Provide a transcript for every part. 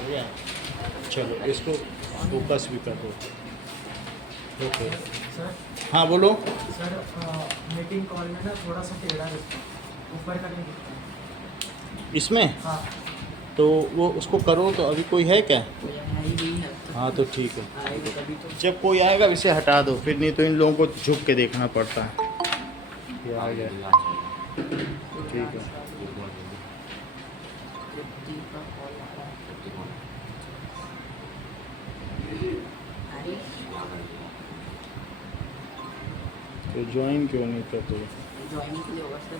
हो गया। चलो इसको फोकस भी कर दो। ओके सर हाँ बोलो। सर मीटिंग कॉल में ना थोड़ा सा टेढ़ा दिखता है, ऊपर का नहीं दिखता है। इसमें हाँ तो वो उसको करो तो अभी कोई है क्या? कोई है ही नहीं है तो। हाँ तो ठीक है। आएगा तभी तो। जब कोई आएगा इसे हटा दो, फिर नहीं तो इन लोगों को झुक के देखना पड़ता है। ये आ गया, ठीक है। तृप्ति का कॉल आ रहा है। अरे तो ज्वाइन क्यों नहीं करते? ज्वाइनिंग के लिए होगा सर।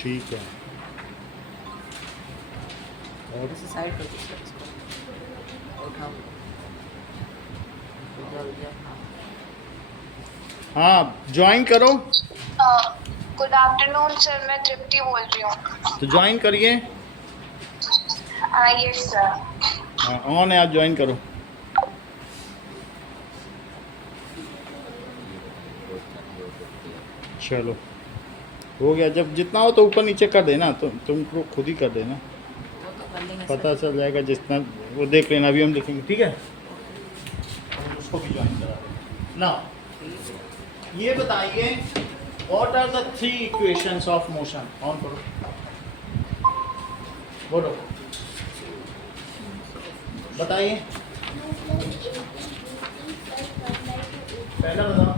ठीक है। और ऐसे साइड कर दो सर इसको, उठाओ उधर उधर। हाँ हाँ ज्वाइन करो। गुड आफ्टरनून सर, मैं तृप्ति बोल रही हूँ। तो ज्वाइन करिए। Yes sir. हाँ ऑन है, आप ज्वाइन करो। चलो हो गया। जब जितना हो तो ऊपर नीचे कर देना, तो तुमको खुद ही कर देना, वो तो कर लेंगे पता चल जाएगा जितना। वो देख लेना, अभी हम देखेंगे, ठीक है। और उसको भी ज्वाइन करा देना ना। ये बताइए what are the 3 equations of motion. On करो, बोलो बताइए। पहला बताओ।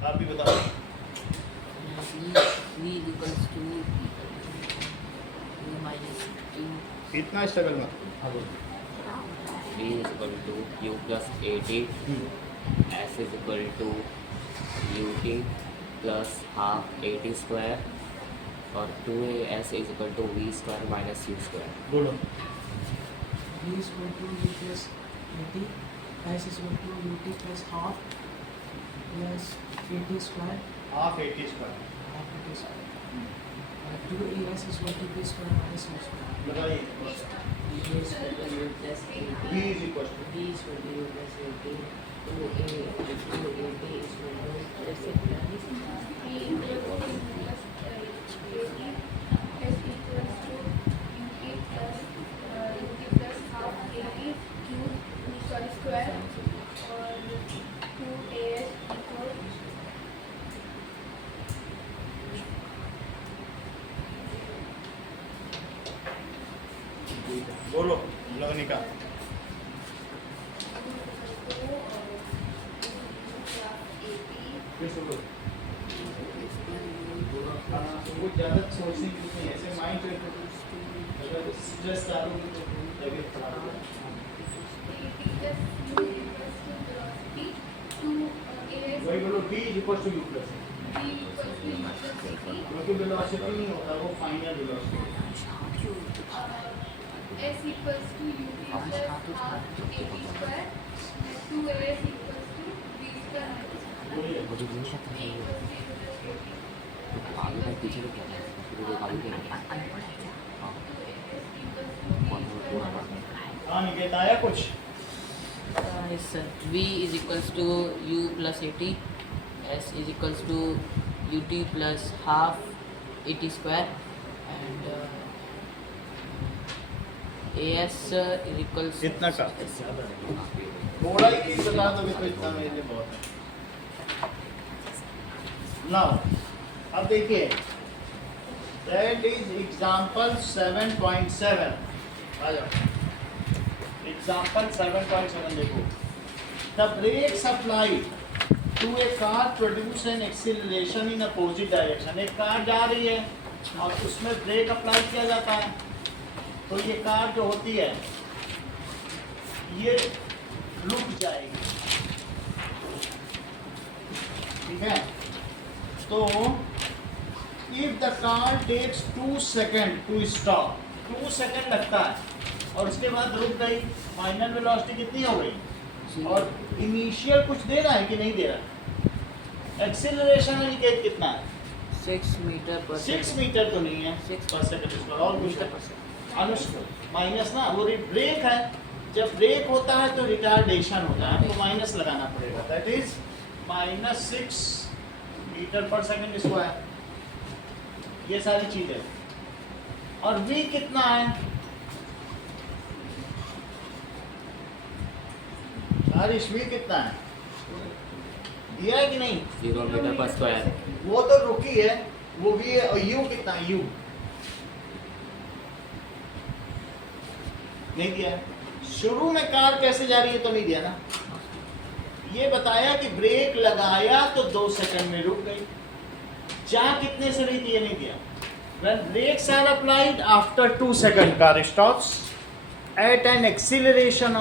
आप भी बताओ। v equals to u minus 2 इतना स्ट्रगल मत। हाँ बोलो। V is equal to U plus AT, S is equal to UT plus half AT square और 2AS is equal to V square minus U square. बोलो। v is equal to u plus 80, s is equal to ut plus half plus 80 square, half 80 square. half 80 square, 2as is equal to b square minus u square. बताइए। v is equal to u plus 80, B is equal to b is equal to u plus 80, 2a is equal to plus it minus बोलो लगने का। फिर बोलो। वो ज़्यादा सोचने की नहीं है, ऐसे माइंड पे अगर स्ट्रेस डालोगे तो तबीयत खराब हो जाएगी। वही बोलो B is equal to U plus, क्योंकि वेलोसिटी नहीं होता, वो final velocity. S equals to UT plus half AT square and 2AS equals to B square minus 1. बोलिए। मुझे नहीं B पता है equals to U plus AT. आगे का पीछे का क्या है फिर वो आगे क्या है हाँ 2AS equals to B कौन सा square पूरा minus 1. हाँ निकेत आया कुछ? yes sir. v is equals to u plus 80, s is equals to ut plus half 80 square and as is equals इतना का थोड़ा ही चीज बता दोगे तो इतना मेरे लिए बहुत है ना। अब देखिए दैट इज एग्जांपल 7.7। आ जाओ एग्जांपल 7.7 देखो। The brake supply to a car produce an acceleration in opposite direction. एक कार जा रही है और उसमें ब्रेक अप्लाई किया जाता है, तो ये कार जो होती है ये रुक जाएगी, ठीक है। तो if the car takes 2 second to stop, 2 second लगता है और उसके बाद रुक गई, फाइनल वेलोसिटी कितनी हो गई? और इनिशियल कुछ दे रहा है कि नहीं दे रहा? एक्सीलरेशन इंडिकेट कितना है? 6 मीटर पर 6 मीटर तो नहीं है, 6 पर सेकंड। और कुछ है? अनुष्कुल माइनस ना, वो ब्रेक है, जब ब्रेक होता है तो रिटार्डेशन होता है, आपको माइनस लगाना पड़ेगा, दैट इज -6 मीटर पर सेकंड स्क्वायर, ये सारी चीजें। और v कितना है, हरीश v कितना है, दिया है कि नहीं? 0 मीटर पर स्क्वायर। वो तो रुकी है, वो v है, और u कितना है, u नहीं दिया है। शुरू में कार कैसे जा रही है तो नहीं दिया ना, ये बताया कि ब्रेक लगाया तो 2 सेकंड में रुक गई, जा कितने से रही थी ये नहीं दिया। When brakes are applied after 2 second car stops at an acceleration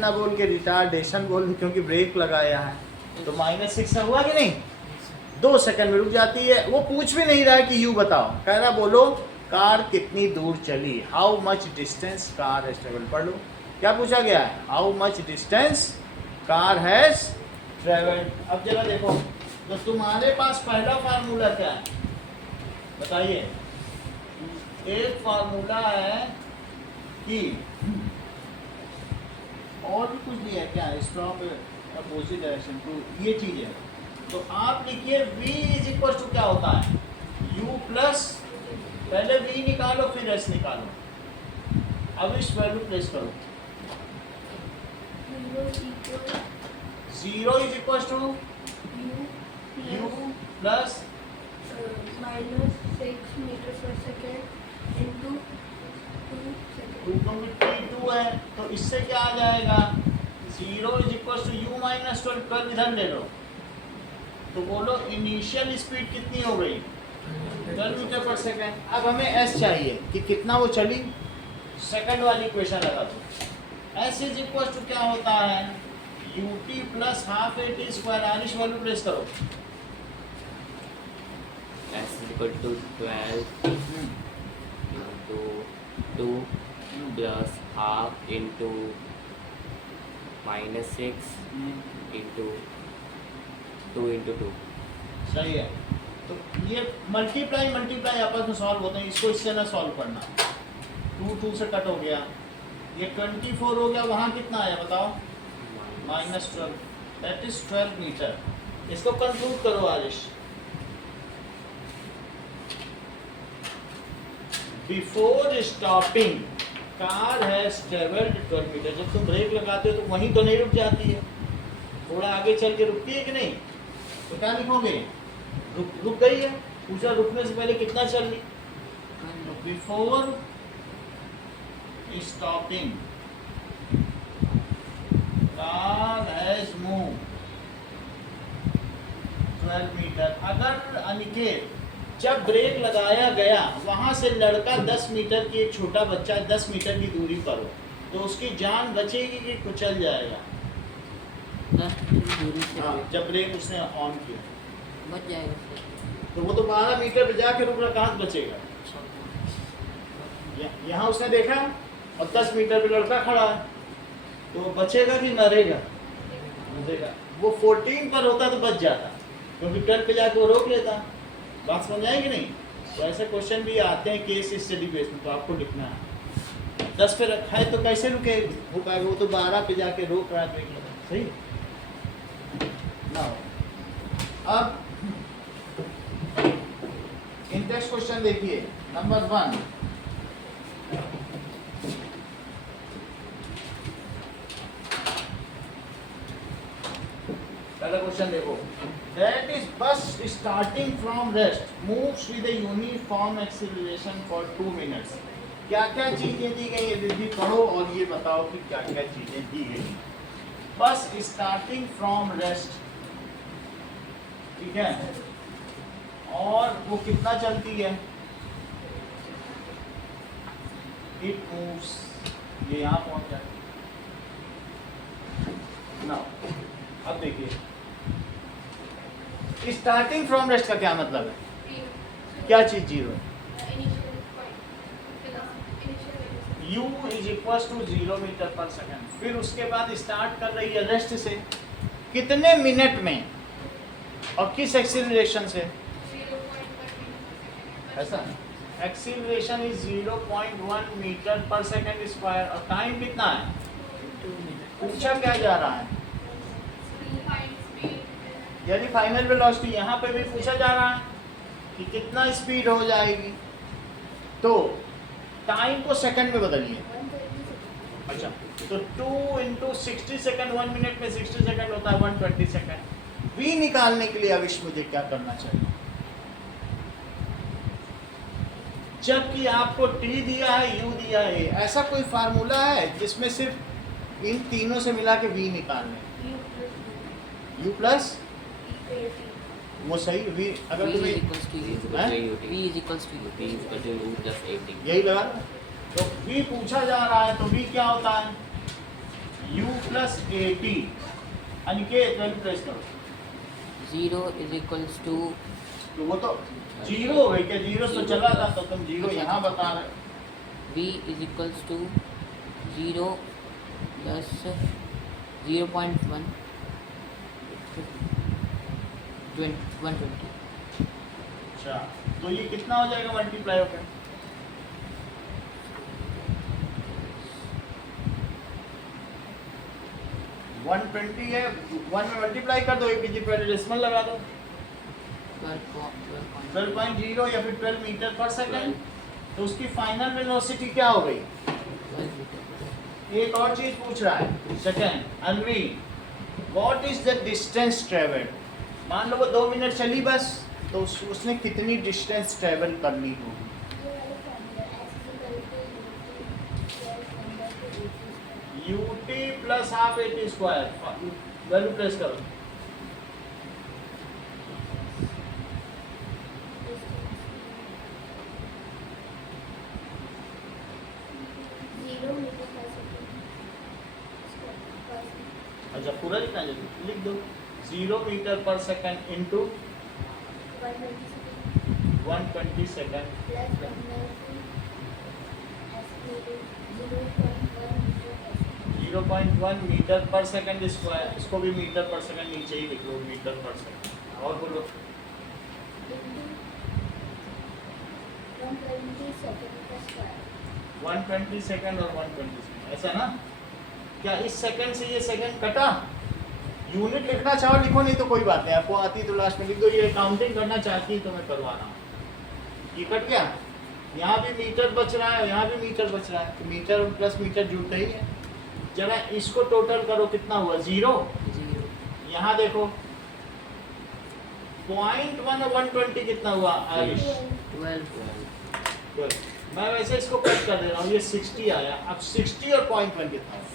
ना बोल के रिटार्डेशन बोल दे, क्योंकि ब्रेक लगाया है तो -6 हुआ कि नहीं, 2 सेकंड में रुक जाती है। वो पूछ भी नहीं रहा है कि यू बताओ, कह रहा बोलो कार कितनी दूर चली, how much distance car has travelled. पढ़ लो क्या पूछा गया है, how much distance car has travelled. अब जरा देखो, तो तुम्हारे पास पहला फार्मूला क्या है बताइए। एक फार्मूला है कि और भी कुछ भी है क्या, स्टॉप अपोजिट डायरेक्शन टू, ये चीज है। तो आप लिखिए v इज इक्वल टू क्या होता है, u प्लस, पहले v निकालो फिर s निकालो, अब इस वैल्यू प्लेस करो। 0 is equal to u plus -6 meter पर सेकेंड इंटू 2 सेकेंड। टू है तो इससे क्या आ जाएगा, 0 is equal to u minus 12 इधर ले लो, तो बोलो इनिशियल स्पीड कितनी हो गई, 12 मीटर पर सेकेंड। अब हमें s चाहिए कि कितना वो चली, सेकंड वाली इक्वेशन लगा दो। s इज इक्वल टू क्या होता है, ut plus half at square, आनिश वैल्यू प्लेस करो। S is equal to 12 into 2 plus half into -6 into 2 into 2। सही है, तो ये मल्टीप्लाई आपस में सॉल्व होते हैं, इसको इससे ना सॉल्व करना, 2 से कट हो गया, ये 24 हो गया, वहाँ कितना आया बताओ, -12, दैट इज 12 मीटर। इसको कंक्लूड करो Aarish. Before stopping car has travelled 12 meter. जब तुम ब्रेक लगाते हो तो वहीं तो नहीं रुक जाती है, थोड़ा आगे चल के रुकती है कि नहीं, तो क्या लिखोगे, रुक गई है। पूछा रुकने से पहले कितना चल रही, before stopping car has move 12 meter. अगर अनिकेत जब ब्रेक लगाया गया वहां से लड़का 10 मीटर की, एक छोटा बच्चा 10 मीटर की दूरी पर हो, तो उसकी जान बचेगी कि कुचल जाएगा, 10 मीटर दूरी से हाँ, जब ब्रेक उसने ऑन किया बच जाएगा सर। तो वो तो 12 मीटर पे जाके रुक रहा, कहाँ से बचेगा। यहाँ उसने देखा और 10 मीटर पे लड़का खड़ा है, तो बचेगा कि मरेगा, बचेगा। वो 14 पर होता तो बच जाता, क्योंकि 12 पे जाके वो रोक लेता। बात समझ आएगी नहीं। तो ऐसे क्वेश्चन भी आते हैं केस स्टडी बेस में, तो आपको लिखना है। 10 पे रखा है तो कैसे रुके रुका, वो तो 12 पे जाके रोक रहा है ब्रेक लगा, सही ना। अब इंटेक्स क्वेश्चन देखिए, नंबर 1 पहला क्वेश्चन देखो, दैट इज बस starting from rest moves with a uniform acceleration for 2 minutes. क्या क्या चीजें दी गई है दीदी, पढ़ो और ये बताओ कि क्या क्या चीजें दी गई। बस स्टार्टिंग फ्रॉम रेस्ट, ठीक है, और वो कितना चलती है, इट मूव्स, ये यहाँ पहुंच जाए ना। अब देखिए स्टार्टिंग फ्रॉम रेस्ट का क्या मतलब है, क्या चीज जीरो है, u is equal to 0 meter पर सेकंड। फिर उसके बाद स्टार्ट कर रही है रेस्ट से, कितने मिनट में और किस एक्सीलरेशन से, ऐसा एक्सीलरेशन इज 0.1 मीटर पर सेकंड स्क्वायर और टाइम कितना है? 2 minutes. पूछा क्या जा रहा है? Find speed. यानी फाइनल वेलोसिटी यहाँ पे भी पूछा जा रहा है कि कितना स्पीड हो जाएगी, तो टाइम को सेकंड में बदलिए। अच्छा, तो 2 इंटू 60 सेकंड, 1 मिनट में 60 सेकंड होता है 120 सेकंड। v निकालने के लिए अविश मुझे क्या करना चाहिए? जबकि आपको t दिया है, u दिया है, ऐसा कोई फार्मूला है जिसमें सिर्फ इन तीनों से मिला के v निकालने? u प्लस वो सही v, अगर V is तुम्हें equals to V U. is equal to UT. V is equals to V is equal to U plus 80. यही लगा ना? तो v पूछा जा रहा है तो v क्या होता है? u plus 80। Aniket value press करो। 0 is equals to तो वो तो जीरो हो गई क्या? जीरो तो चला था, तो तुम जीरो यहाँ बता रहे। V is equals to 0 plus 0.1 120. अच्छा, तो ये कितना हो जाएगा मल्टीप्लाई होकर? वन 120 है, 1 में मल्टीप्लाई कर दो, एक डिजिट पहले डेसिमल लगा दो। 12.0 या फिर 12 मीटर पर सेकंड, तो उसकी फाइनल वेलोसिटी क्या हो गई? एक और चीज पूछ रहा है second, Anvi what is the distance travelled? मान लो वो 2 मिनट चली बस, तो उसने कितनी डिस्टेंस ट्रेवल करनी होगी? ut plus half 80 square, value press करो। अच्छा, पूरा लिखना है, लिख दो 0 मीटर पर सेकंड इंटू 120 सेकंड 0.1 मीटर पर सेकंड स्क्वायर, इसको भी मीटर पर सेकंड नीचे ही लिख लो, मीटर पर सेकंड। और बोलो 120 सेकंड और 120 सेकंड, ऐसा ना? क्या इस सेकंड से ये सेकंड कटा? यूनिट लिखना चाहो लिखो, नहीं तो कोई बात नहीं, आपको आती तो लास्ट में लिख दो। ये काउंटिंग करना चाहती तो मैं करवा रहा हूँ। ये कट गया, यहाँ भी मीटर बच रहा है, यहाँ भी मीटर बच रहा है, तो मीटर प्लस मीटर जुड़ता ही है। जरा इसको टोटल करो, कितना हुआ? 0। यहाँ देखो 0.1 और 120 कितना हुआ? 12। मैं वैसे इसको कट कर दे रहा हूँ, ये 60 आया। अब 60 और 0.1 कितना हुआ?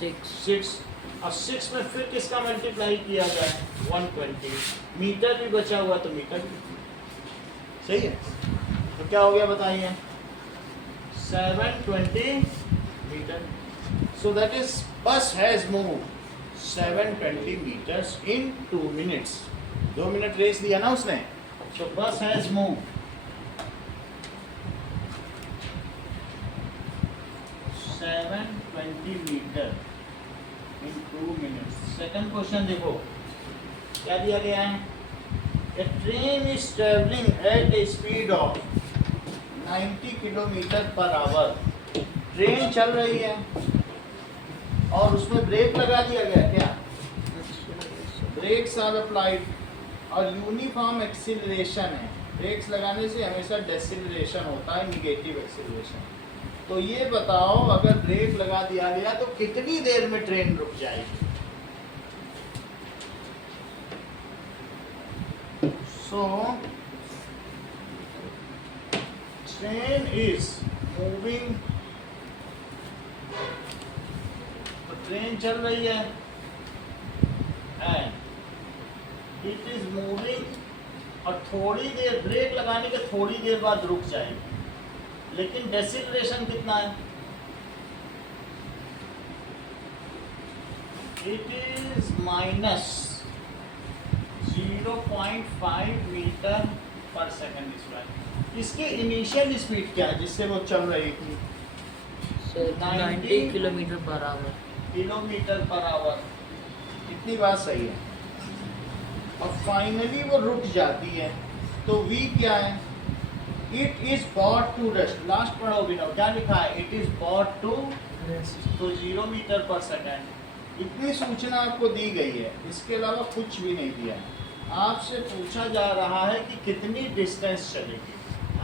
6। अब 6 में फिर किसका मल्टीप्लाई किया जाए? 120। मीटर भी बचा हुआ तो मीटर भी सही है। तो क्या हो गया बताइए? 720 metre. So that is bus has moved 720 meters in 2 minutes. 2 मिनट रेस दिया ना उसने, तो bus has moved 720 meter in 2 minutes. Second question देखो क्या दिया गया है? A train is traveling at a speed of 90 kilometre per hour. Train चल रही है और उसमें ब्रेक लगा दिया गया, क्या? ब्रेक्स आर अप्लाइड और यूनिफॉर्म एक्सीलरेशन है। ब्रेक्स लगाने से हमेशा डेसिलरेशन होता है, निगेटिव एक्सीलरेशन। तो ये बताओ, अगर ब्रेक लगा दिया गया तो कितनी देर में ट्रेन रुक जाएगी? So train is moving, train चल रही है एंड इट इज मूविंग, और थोड़ी देर ब्रेक लगाने के थोड़ी देर बाद रुक जाएगी, लेकिन डेसिलरेशन कितना है? इट इज माइनस 0.5 मीटर पर सेकंड स्क्वायर। इसकी इनिशियल स्पीड क्या है जिससे वो चल रही थी? 90 kilometre per hour. Kilometre per hour. इतनी बात सही है। और फाइनली वो रुक जाती है, तो v क्या है? It is brought to rest, last पढ़ो बिना क्या लिखा है, इट इज बॉट टू, तो 0 मीटर पर सेकेंड। इतनी सूचना आपको दी गई है, इसके अलावा कुछ भी नहीं दिया है। आपसे पूछा जा रहा है कि कितनी डिस्टेंस चलेगी।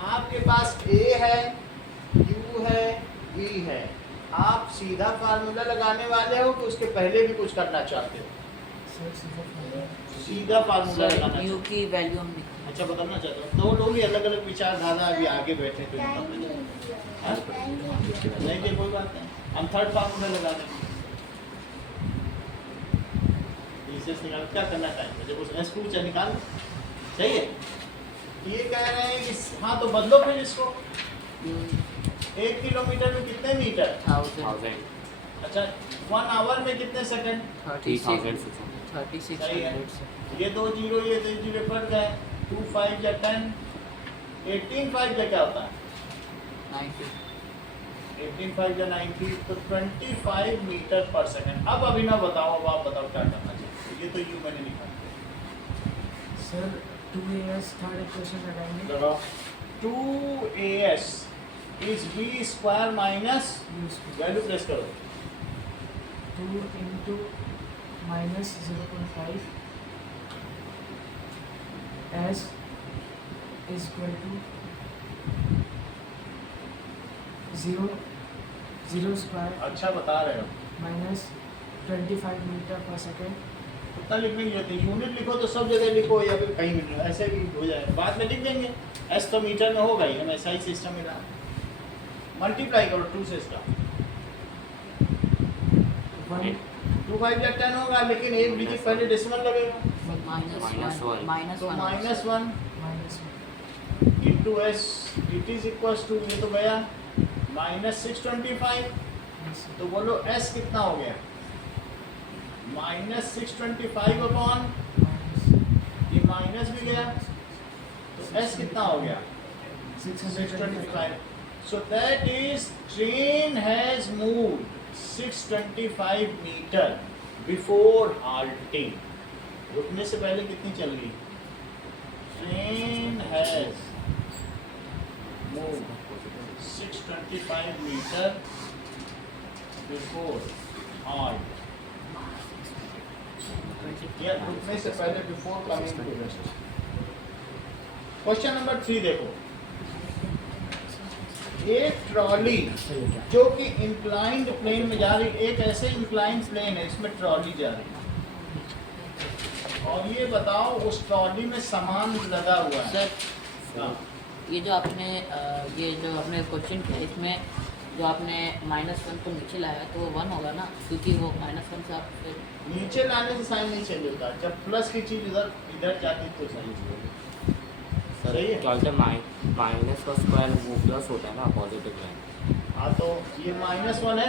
आपके पास ए है, यू है, वी है, आप सीधा फार्मूला लगाने वाले हो कि उसके पहले भी कुछ करना चाहते हो? सीधा फार्मूला सर लगाना यू चाहते की वैल्यू हम लिख हो? अच्छा, बताना चाहते हो। दो लोग ही अलग अलग विचारधारा अभी आगे बैठे तो इनका हाँ? नहीं जी, कोई बात नहीं, हम थर्ड फार्मूला लगा देंगे। इसे निकाल, क्या करना चाहिए जब उस एस पूछा निकाल चाहिए। ये कह रहे हैं कि हाँ, तो बदलो फिर इसको। 1 किलोमीटर में कितने मीटर? 1000 अच्छा, 1 आवर में कितने सेकंड? 36 सही है। ये 2 जीरो, ये 2 जीरो कट गए, 2 5 या 10, 18 5 या क्या होता है? 90 18 5 या 90, तो 25 मीटर पर सेकंड। अब अभिनव बताओ, अब आप बताओ क्या करना चाहिए। ये तो यू मैंने लिखा सर 2as थर्ड इक्वेशन लगाएंगे, लगाओ। 2as is v square minus value place करो 2 into minus 0.5 as is equal to 0 square अच्छा बता रहे हो, minus 25 meter per second। उतना लिखने की जरूरत है, यूनिट लिखो तो सब जगह लिखो या फिर कहीं भी लिखो, ऐसे भी हो जाए, बाद में लिख देंगे। एस तो मीटर में होगा ही, हम ऐसा ही सिस्टम में मल्टीप्लाई करो 2 से इसका, 1 2 5 या 10 होगा, लेकिन एक डिजिट पहले डेसिमल लगेगा, माइनस तो one -1 minus into S, it is equal to, ये तो गया -625, 1 तो बोलो एस कितना हो गया, -625 अपॉन, ये माइनस भी गया, तो एस कितना हो गया 625। So that is train has moved 625 meter before halting. रुकने से पहले कितनी चल गई? Train has moved 625 meter before halt. या रुकने से पहले before coming to rest. Question number 3 देखो, एक ट्रॉली जो कि इंक्लाइंड प्लेन में जा रही, एक ऐसे इंक्लाइंड प्लेन है, इसमें ट्रॉली जा रही है, और ये बताओ उस ट्रॉली में सामान लगा हुआ है। सर ये जो आपने क्वेश्चन किया, इसमें जो आपने -1 को नीचे लाया तो वो 1 होगा ना, क्योंकि वो -1 से आप फिर नीचे लाने से साइन नहीं चेंज होता, जब प्लस की चीज इधर जाती तो साइन होगी। सही है। क्या होता है, माइनस का स्क्वायर वो प्लस होता है ना पॉजिटिव में। हाँ, तो ये -1 है,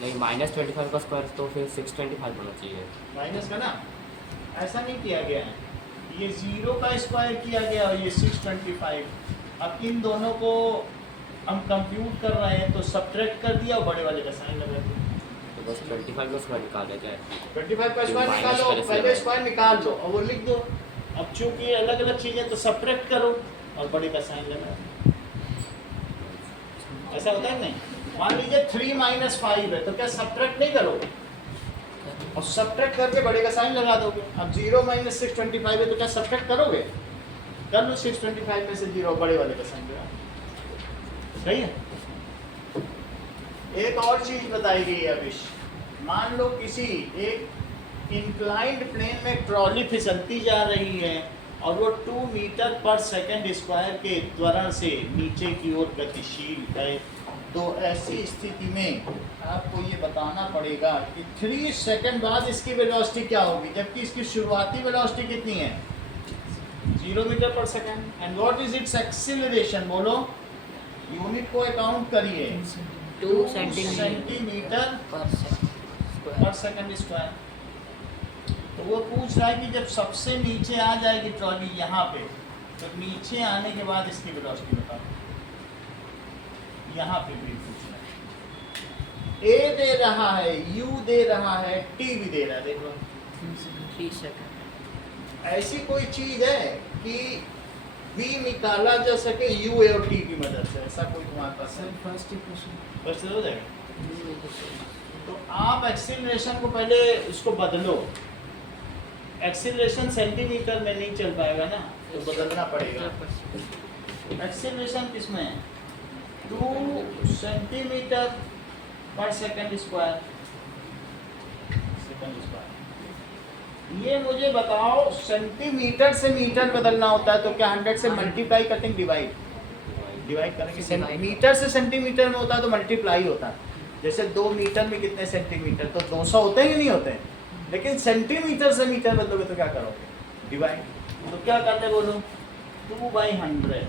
नहीं -25 का स्क्वायर तो फिर 625 होना चाहिए। माइनस का ना, ऐसा नहीं किया गया है, ये 0 का स्क्वायर किया गया और ये 625। अब इन दोनों को हम कंप्यूट कर रहे हैं तो सब्ट्रैक्ट कर दिया और बड़े वाले का साइन लगा दिया। तो बस 25 का स्क्वायर निकाला जाए। 25 का स्क्वायर माइनस निकालो, पहले से पहले लगाओ। स्क्वायर निकाल दो और वो लिख दो। अब चूंकि अलग अलग चीजें तो सब्ट्रैक्ट करो और बड़े का साइन लगा। ऐसा होता है नहीं? मान लीजिए 3 - 5 है तो क्या सब्ट्रैक्ट नहीं करोगे और सब्ट्रैक्ट करके बड़े का साइन लगा दोगे। अब 0 - 625 है तो क्या सब्ट्रैक्ट करोगे? कर लो 625 में से 0 बड़े वाले का साइन लगा। सही है। एक और चीज बताई गई है अभिष, मान लो किसी एक इंक्लाइंड प्लेन में ट्रॉली फिसलती जा रही है और वो 2 मीटर पर सेकंड स्क्वायर के त्वरण से नीचे की ओर गतिशील है, तो ऐसी स्थिति में आपको ये बताना पड़ेगा कि 3 सेकंड बाद इसकी वेलोसिटी क्या होगी, जबकि इसकी शुरुआती वेलोसिटी कितनी है 0 मीटर पर second. And what is it's acceleration, बोलो यूनिट को अकाउंट करिए, 2 सेंटीमीटर पर पर सेकंड स्क्वायर। तो वो पूछ रहा है कि जब सबसे नीचे आ जाएगी ट्रॉली यहाँ पे, तो नीचे आने के बाद इसकी वेलोसिटी बताओ। यहाँ पे भी पूछ रहा है, ए दे रहा है, यू दे रहा है, टी भी दे रहा है। देखो 3 सेकंड। ऐसी कोई चीज है कि v निकाला जा सके u और t की मदद से, ऐसा कोई तुम्हारे पास है? सर फर्स्ट इक्वेशन बस हो जाएगा। तो आप एक्सीलरेशन को पहले उसको बदलो, एक्सीलरेशन सेंटीमीटर में नहीं चल पाएगा ना, तो बदलना पड़ेगा। एक्सीलरेशन किसमें है? 2 सेंटीमीटर पर सेकंड स्क्वायर। ये मुझे बताओ, सेंटीमीटर से मीटर बदलना होता है तो क्या 100 से मल्टीप्लाई करते हैं, डिवाइड करेंगे। मीटर से सेंटीमीटर में होता है तो मल्टीप्लाई होता है। जैसे 2 मीटर में कितने सेंटीमीटर, तो 200 होते हैं कि नहीं होते हैं? लेकिन सेंटीमीटर से मीटर बदलोगे तो क्या करोगे? डिवाइड। तो क्या करते बोलो, 2/100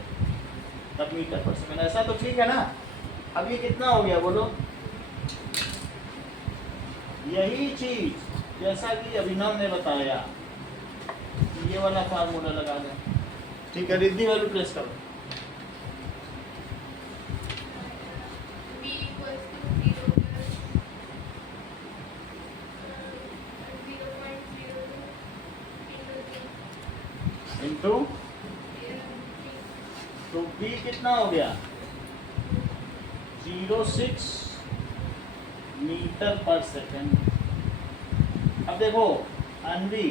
तब मीटर पर सेकंड, ऐसा तो ठीक है ना। अब ये कितना हो गया बोलो? यही चीज जैसा कि अभिनव ने बताया, ये वाला फार्मूला लगा दें, ठीक है। रिद्धि वैल्यू प्लेस करो। V equals to 0 plus 0.02 into, तो b कितना हो गया? 06 मीटर पर सेकंड। अब देखो अनवी,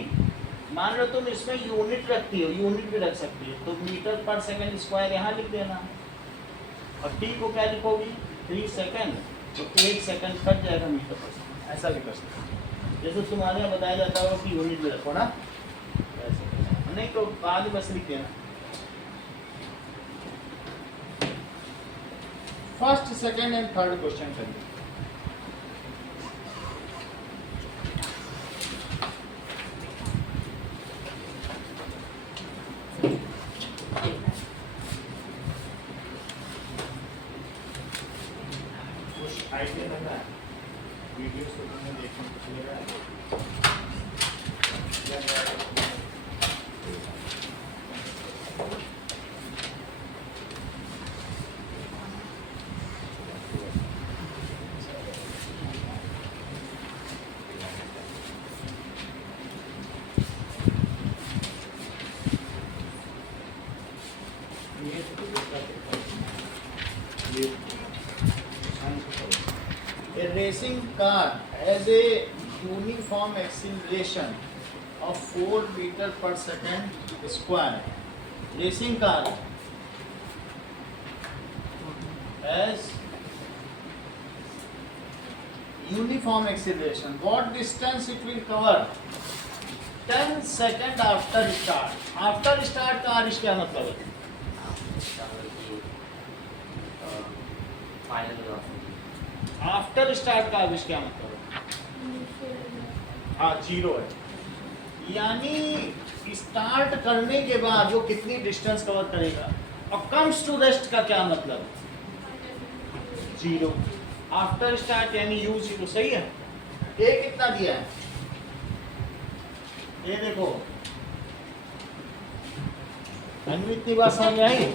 मान लो तुम इसमें यूनिट रखती हो, यूनिट भी रख सकती हो, तो मीटर पर सेकंड स्क्वायर यहाँ लिख देना, और t को क्या लिखोगी? 3 सेकंड, तो 1 सेकंड कट जाएगा मीटर पर सेकंड, ऐसा भी कर सकते हो। जैसे तुम्हारे यहाँ बताया जाता है कि यूनिट भी रखो ना, ऐसे नहीं तो बाद में बस लिख देना। First, second and third question करिए। कुछ आइडिया लग रहा है? वीडियोस तो तुमने देखने को मिल रहा है? A racing car has a uniform acceleration of 4 meter per second square. Racing car has uniform acceleration. What distance it will cover? 10 seconds after start. After start का आरिश क्या मतलब है? आफ्टर स्टार्ट का आविष्कार क्या मतलब है? हाँ, 0 है। यानी स्टार्ट करने के बाद वो कितनी डिस्टेंस कवर करेगा, और कम्स टू रेस्ट का क्या मतलब? 0। आफ्टर स्टार्ट यानी u0, सही है। ए कितना दिया है? ये देखो, इतनी बात समझ में आई?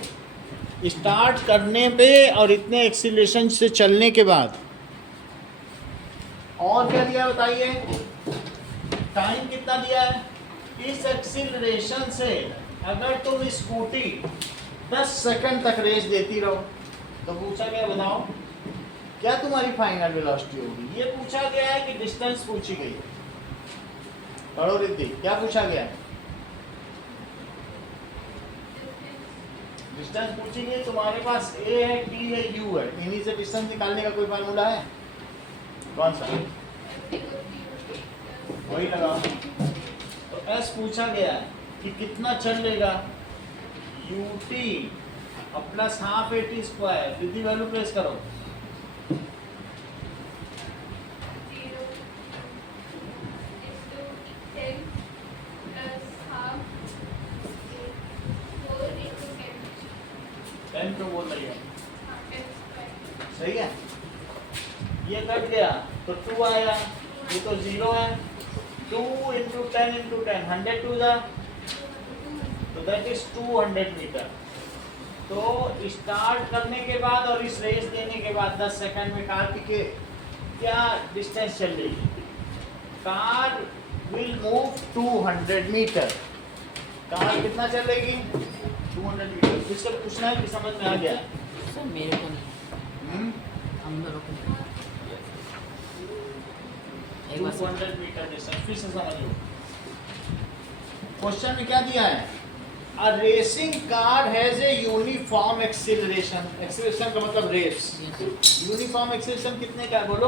स्टार्ट करने पे और इतने एक्सीलरेशन से चलने के बाद, और क्या दिया बताइए? टाइम कितना दिया है? इस एक्सीलरेशन से अगर तुम स्कूटी 10 सेकंड तक रेस देती रहो तो पूछा गया बताओ क्या तुम्हारी फाइनल वेलोसिटी होगी? ये पूछा गया है कि डिस्टेंस पूछी गई है। पढ़ो रिद्धि, क्या पूछा गया है? डिस्टेंस पूछी गई। तुम्हारे पास a है, t है, u है, इन्हीं से डिस्टेंस निकालने का कोई फार्मूला है? कौन सा? वही लगाओ। तो s पूछा गया है कि कितना चल लेगा, ut और plus half at square. Riddhi value place करो। 10 क्यों बोल रही है? सही है। ये कट गया तो 2 आया, ये तो 0 है। 2 × 10 × 10 100 टू जा, तो दैट इज 200 मीटर। तो स्टार्ट करने के बाद और इस रेस देने के बाद 10 सेकंड में कार की क्या डिस्टेंस चल रही है? Car will move 200 meter. Car कितना चलेगी? 200 मीटर किससे पूछना है कि समझ में आ गया? सर मेरे को नहीं, हम लोगों को नहीं। एक बार 200 मीटर डिस्टेंस फिर से समझ लो। क्वेश्चन में क्या दिया है? अ racing car has a uniform acceleration. Acceleration का मतलब रेस। यूनिफॉर्म एक्सीलरेशन कितने का है बोलो?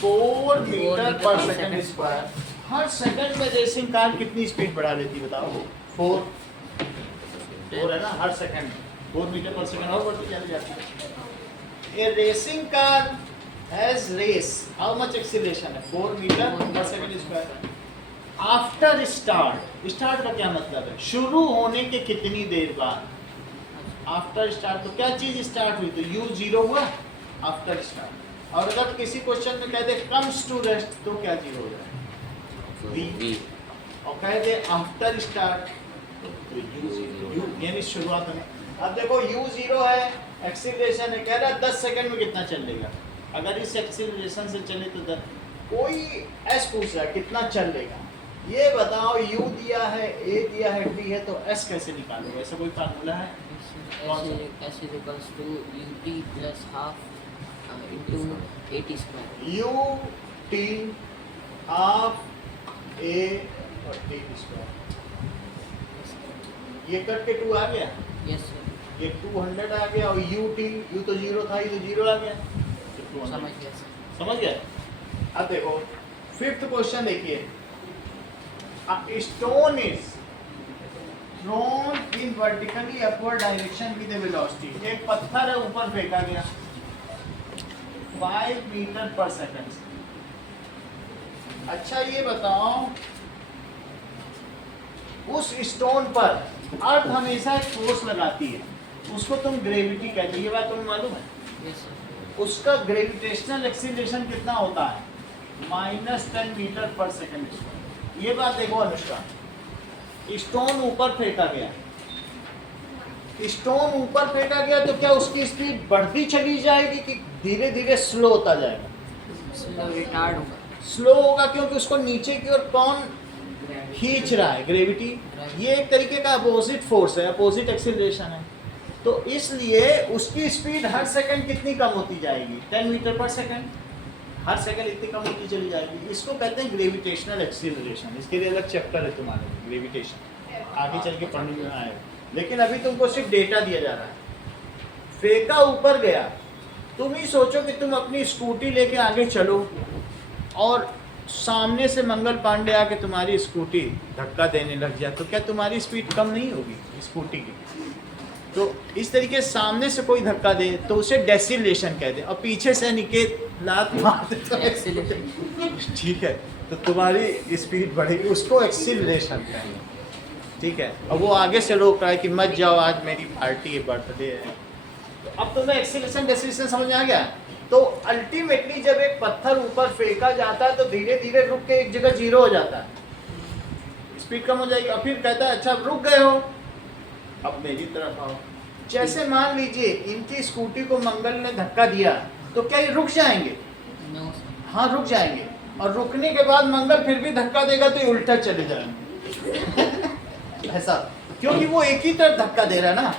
4 मीटर पर सेकंड स्क्वायर। हर सेकंड में रेसिंग कार कितनी स्पीड बढ़ा लेती बताओ? 4 है ना, हर सेकंड में 4 मीटर पर सेकंड और बढ़ती चली जाती है। A racing car has race how much acceleration है? 4 मीटर पर second square. After start, start का क्या मतलब है? शुरू होने के कितनी देर बाद? आफ्टर स्टार्ट तो क्या चीज स्टार्ट हुई? तो u 0 हुआ आफ्टर स्टार्ट। और अगर किसी क्वेश्चन में कहते कम्स टू रेस्ट तो क्या जीरो हो जाए? v। और कहते आफ्टर स्टार्ट तो u यानी शुरुआत में। अब देखो u 0 है, एक्सीलरेशन है, कह रहा है 10 सेकंड में कितना चलेगा। अगर इस एक्सीलरेशन से चले तो कोई s पूछ रहा है कितना चलेगा, ये बताओ। u दिया है, a दिया है, d है, तो s कैसे निकालोगे? ऐसा कोई फार्मूला है? s is equals to ut plus half into at square। ut half a और t स्क्वायर। ये कट के 2 आ गया, यस सर, ये 200 आ गया, और u तो 0 था, ये तो 0 आ गया, तो 200। समझ गया सर। समझ गए? अब देखो 5th क्वेश्चन देखिए। Stone is thrown in vertically upward direction with A velocity. एक पत्थर है ऊपर फेंका गया 5 मीटर पर सेकंड। अच्छा ये बताओ, उस स्टोन पर अर्थ हमेशा एक फोर्स लगाती है, उसको तुम ग्रेविटी कहते हो, ये बात तुम्हें मालूम है? Yes sir. उसका ग्रेविटेशनल एक्सीलरेशन कितना होता है? -10 मीटर पर सेकंड स्क्वायर। ये बात देखो अनुष्का, स्टोन ऊपर फेंका गया, स्टोन ऊपर फेंका गया तो क्या उसकी स्पीड बढ़ती चली जाएगी कि धीरे धीरे स्लो होता जाएगा? स्लो रिटार्ड होगा। स्लो होगा, क्योंकि उसको नीचे की ओर कौन खींच रहा है? ग्रेविटी। ये एक तरीके का अपोजिट फोर्स है, अपोजिट एक्सीलरेशन है। तो इसलिए उसकी स्पीड हर सेकंड कितनी कम होती जाएगी? 10 मीटर पर सेकंड। हर सेकंड इतनी कम होती चली जाएगी। इसको कहते हैं ग्रेविटेशनल एक्सीलरेशन। इसके लिए अलग चैप्टर है तुम्हारे, ग्रेविटेशन, आगे चल के पढ़ने में आएगा। लेकिन अभी तुमको सिर्फ डेटा दिया जा रहा है। फेंका ऊपर गया, तुम ही सोचो कि तुम अपनी स्कूटी लेके आगे चलो और सामने से मंगल पांडे आके तुम्हारी स्कूटी धक्का देने लग जाए, तो क्या तुम्हारी स्पीड कम नहीं होगी स्कूटी की? तो इस तरीके सामने से कोई धक्का दे तो उसे डेसिलेशन कहते हैं, और पीछे से निकेत लात मार दे तो एक्सीलरेशन। ठीक है, तो तुम्हारी स्पीड बढ़ेगी, उसको एक्सीलरेशन कहेंगे। ठीक है, और वो आगे से रोक रहा है कि मत जाओ, आज मेरी पार्टी है, बर्थडे है। तो अब तुम्हें एक्सीलरेशन डेसिलेशन समझ में आ गया? तो अल्टीमेटली जब एक पत्थर ऊपर फेंका जाता है तो धीरे धीरे रुक के एक जगह 0 हो जाता है, स्पीड कम हो जाएगी। और फिर कहता है अच्छा रुक गए हो, अब मेरी तरफ आओ। जैसे मान लीजिए इनकी स्कूटी को मंगल ने धक्का दिया, तो क्या ये रुक जाएंगे? No sir. हाँ रुक जाएंगे, और रुकने के बाद मंगल फिर भी धक्का देगा तो ये उल्टा चले जाएंगे। ऐसा, क्योंकि वो एक ही तरफ धक्का दे रहा है ना,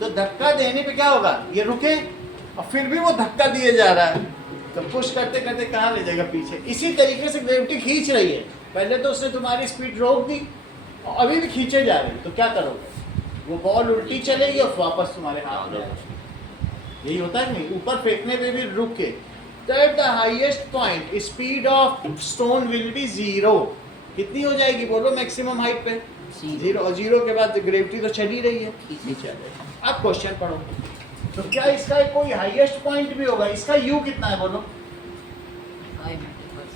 तो धक्का देने पे क्या होगा? ये रुके, और फिर भी वो धक्का दिए जा रहा है, तो पुश करते करते कहाँ ले जाएगा? पीछे। इसी तरीके से ग्रेविटी खींच रही है। पहले तो उसने तुम्हारी स्पीड रोक दी, और अभी भी खींचे जा रही है, तो क्या करोगे? वो बॉल उल्टी चलेगी और वापस तुम्हारे हाथ में। यही होता है नहीं? ऊपर फेंकने पे भी रुक के। तो at the highest point speed of stone will be 0। कितनी हो जाएगी बोलो मैक्सिमम हाइट पे? 0। और 0 के बाद ग्रेविटी तो चली रही है, नीचे आ जाएगी। अब क्वेश्चन पढ़ो, तो क्या इसका कोई हाईएस्ट पॉइंट भी होगा? इसका u कितना है बोलो?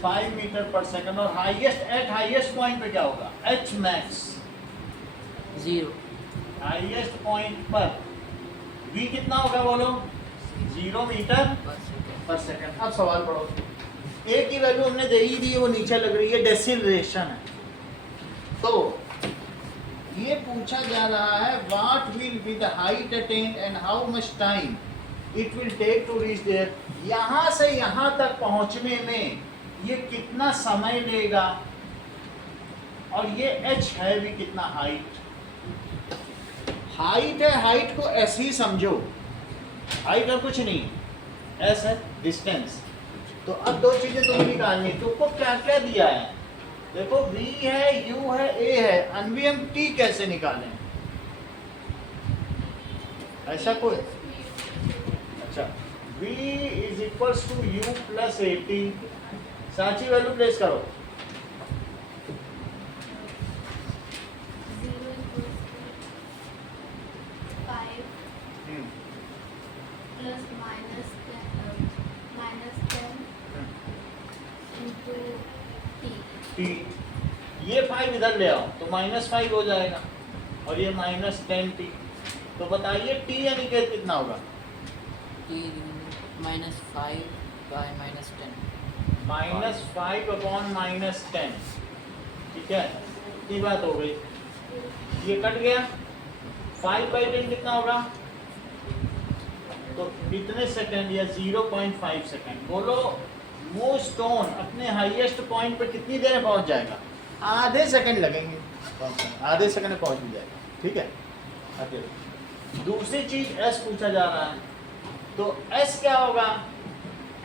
5 मीटर पर सेकंड। और हाईएस्ट, एट हाईएस्ट पॉइंट पे क्या होगा? h max 0। हाईएस्ट पॉइंट पर v कितना होगा बोलो? 0 मीटर पर सेकंड। अब सवाल पढ़ो। a की वैल्यू हमने दे ही दी है, वो नीचे लग रही है, डेसिलरेशन है। तो ये पूछा जा रहा है what will be the height attained and how much time it will take to reach there. यहाँ से यहाँ तक पहुँचने में ये कितना समय लेगा, और ये h है भी कितना हाइट। हाइट है, हाइट को ऐसे ही समझो, हाइट और कुछ नहीं, एस है डिस्टेंस। तो अब दो चीजें तुम्हें निकालनी है। तुमको क्या क्या दिया है, देखो v है, u है, a है, अनवी हम t कैसे निकालें, ऐसा कोई, अच्छा v is equals to u plus A T, Sachi value place करो। 0 equals to 5 plus minus 10 into t. t, ये 5 इधर ले आओ तो -5 हो जाएगा, और ये -10t। तो बताइए t यानी कि कितना होगा, t -5 by -10. -5 अपॉन -10, ठीक है, ये बात हो गई। ये कट गया, 5/10 कितना होगा, तो कितने सेकंड, या 0.5 सेकंड। बोलो वो स्टोन अपने हाईएस्ट पॉइंट पे कितनी देर में पहुंच जाएगा, आधे सेकंड लगेंगे पहुंचने, आधे सेकंड में पहुंच भी जाएगा, ठीक है। आगे दूसरी चीज एस पूछा जा रहा है, तो एस क्या होगा,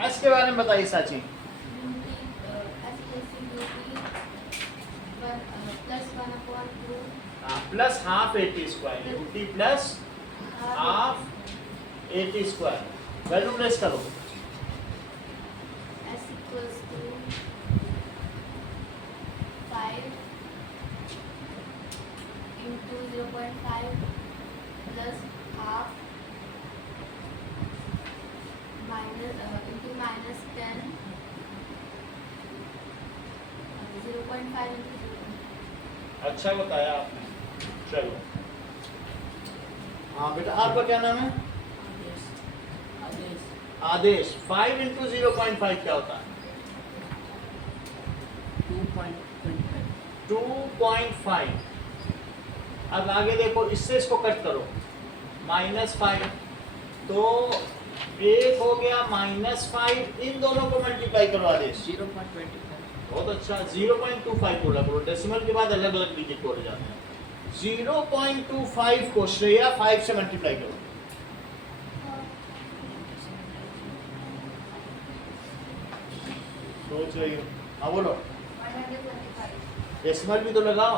एस के बारे में बताइए साची। Plus half A T square, U T plus half A T square, value place करो। S equals to 5 into 0.5 plus half into -10 0.5 into 0. अच्छा बताया आपने, चलो। हाँ बेटा, आपका क्या नाम है, आदेश आदेश। 5 इंटू 0.5 क्या होता है, 2.25. 2.5। अब आगे देखो, इससे इसको कट करो, -5, तो एक हो गया -5, इन दोनों को मल्टीप्लाई करो आदेश। 0.25. बहुत अच्छा, 0.25 बोला करो, डेसिमल के बाद अलग अलग डिजिट बोले जाते हैं। 0.25 को श्रेया 5 से मल्टीप्लाई करो, सोच रही हो, हाँ बोलो, 125 डेसिमल भी तो लगाओ,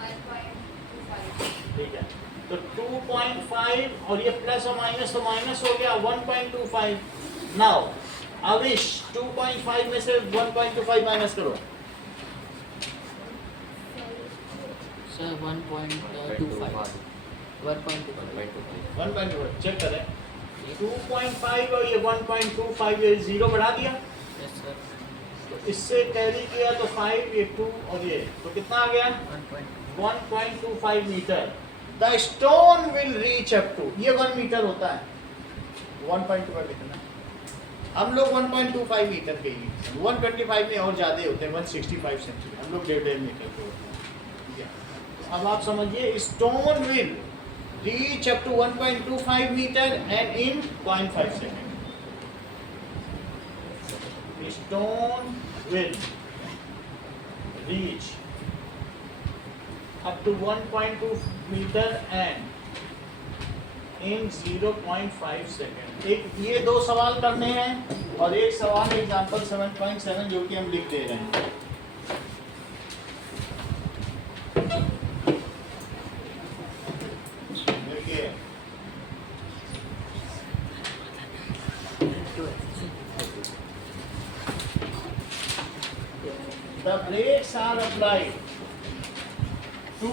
1.25 ठीक है। तो 2.5 और ये प्लस और माइनस, तो माइनस हो गया 1.25। नाउ अविश 2.5 में से 1.25 माइनस करो, Sir, 1.25. 1.25. 1.25 चेक करें, 2.5 और ये 1.25, ये 0 बढ़ा दिया, Yes, sir. तो इससे कैरी किया तो 5, ये 2 और ये, तो कितना आ गया 1.25. 1.25 meter. The stone will reach up to, ये 1 मीटर होता है, 1.25 कितना, हम लोग 1.25 मीटर के ही, 125 में और ज़्यादा होते हैं, 165 सेंटीमीटर, हम लोग 1.5 मीटर के होते हैं, ठीक है। तो अब आप समझिए, stone will reach up to 1.25 meter and in 0.5 second. Stone will reach up to 1.2 meter and in 0.5 second. एक ये दो सवाल करने हैं और एक सवाल एग्जांपल 7.7 जो कि हम लिख दे रहे हैं। देखिए, the brakes are applied to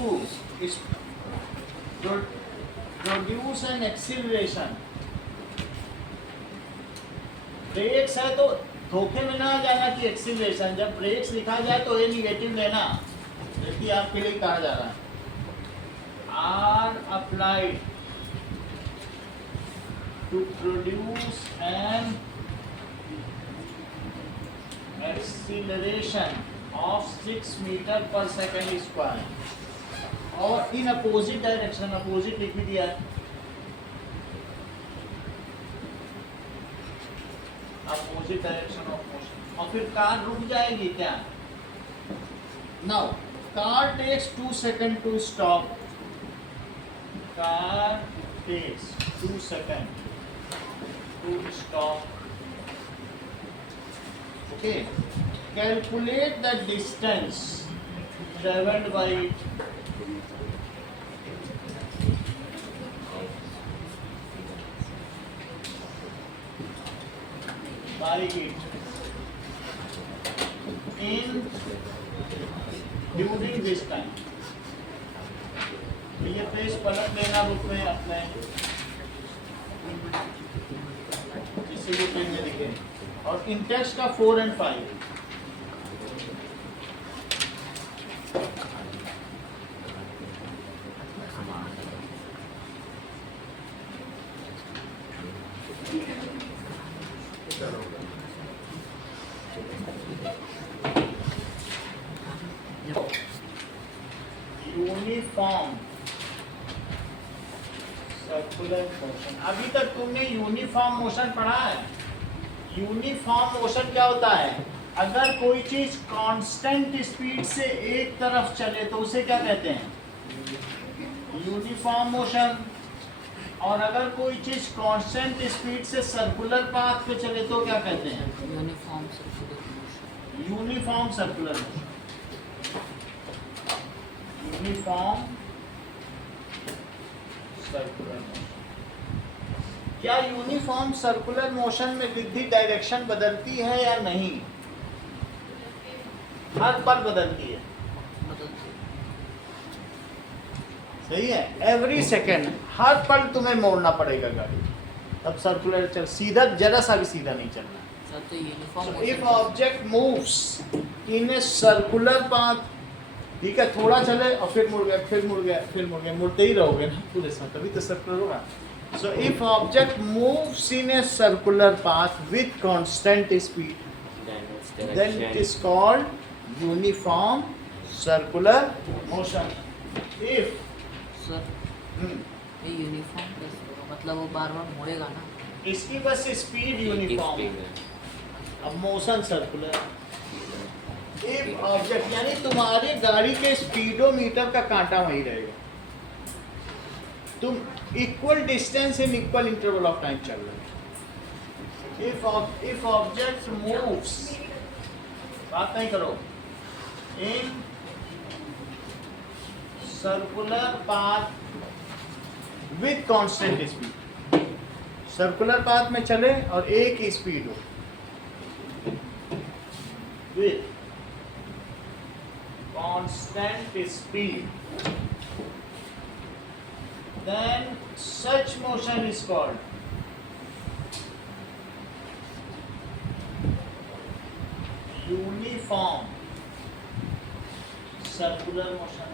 produce an acceleration। Brakes है तो धोखे में ना जाना कि एक्सीलरेशन, जब ब्रेक्स लिखा जाए तो ये निगेटिव लेना, जबकि आपके लिए कहा जा रहा है are applied to produce an acceleration of 6 meter पर सेकेंड स्क्वायर, और इन अपोजिट डायरेक्शन, अपोजिट लिख भी दिया है, अपोजिट डायरेक्शन ऑफ मोशन, और फिर कार रुक जाएगी क्या। Now car takes 2 second to stop car takes 2 seconds to stop. Okay. Calculate the distance traveled by it. In during this time. तो ये पेज पलट लेना बुक में अपने इसी बुक में लिखे और इन टेक्स्ट का 4 and 5 यूनिफॉर्म सर्कुलर मोशन। अभी तक तुमने यूनिफॉर्म मोशन पढ़ा है। यूनिफॉर्म मोशन क्या होता है? अगर कोई चीज कांस्टेंट स्पीड से एक तरफ चले तो उसे क्या कहते हैं? Uniform motion. और अगर कोई चीज कांस्टेंट स्पीड से सर्कुलर पाथ पे चले तो क्या कहते हैं? Uniform circular motion. Uniform circular motion. Uniform circular motion. क्या यूनिफॉर्म सर्कुलर मोशन में विधि डायरेक्शन बदलती है या नहीं? हर पल बदलती है। सही है। एवरी सेकेंड, हर पल तुम्हें मोड़ना पड़ेगा गाड़ी, तब सर्कुलर चल। सीधा जरा सा भी सीधा नहीं चलना। सर तो uniform So if object moves in a circular path, ठीक है, थोड़ा चले और फिर मुड़ गया, फिर मुड़ गया, फिर मुड़ गया, मुड़ते ही रहोगे ना पूरे समय, तभी तो सर्कुलर होगा। So if object moves in a circular path with constant speed, then it is called uniform circular motion. If sir ये यूनिफॉर्म कैसे होगा? मतलब वो बार बार मुड़ेगा ना? इसकी बस स्पीड यूनिफॉर्म है, अब मोशन सर्कुलर। इफ ऑब्जेक्ट यानी तुम्हारी गाड़ी के स्पीडोमीटर का कांटा वही रहेगा, तुम equal distance in equal interval of time चल रहे हो। इफ ऑब्जेक्ट मूव्स, बात नहीं करो, इन circular path with constant speed, circular path में चले और एक ही स्पीड हो, with constant speed, then such motion is called uniform circular motion।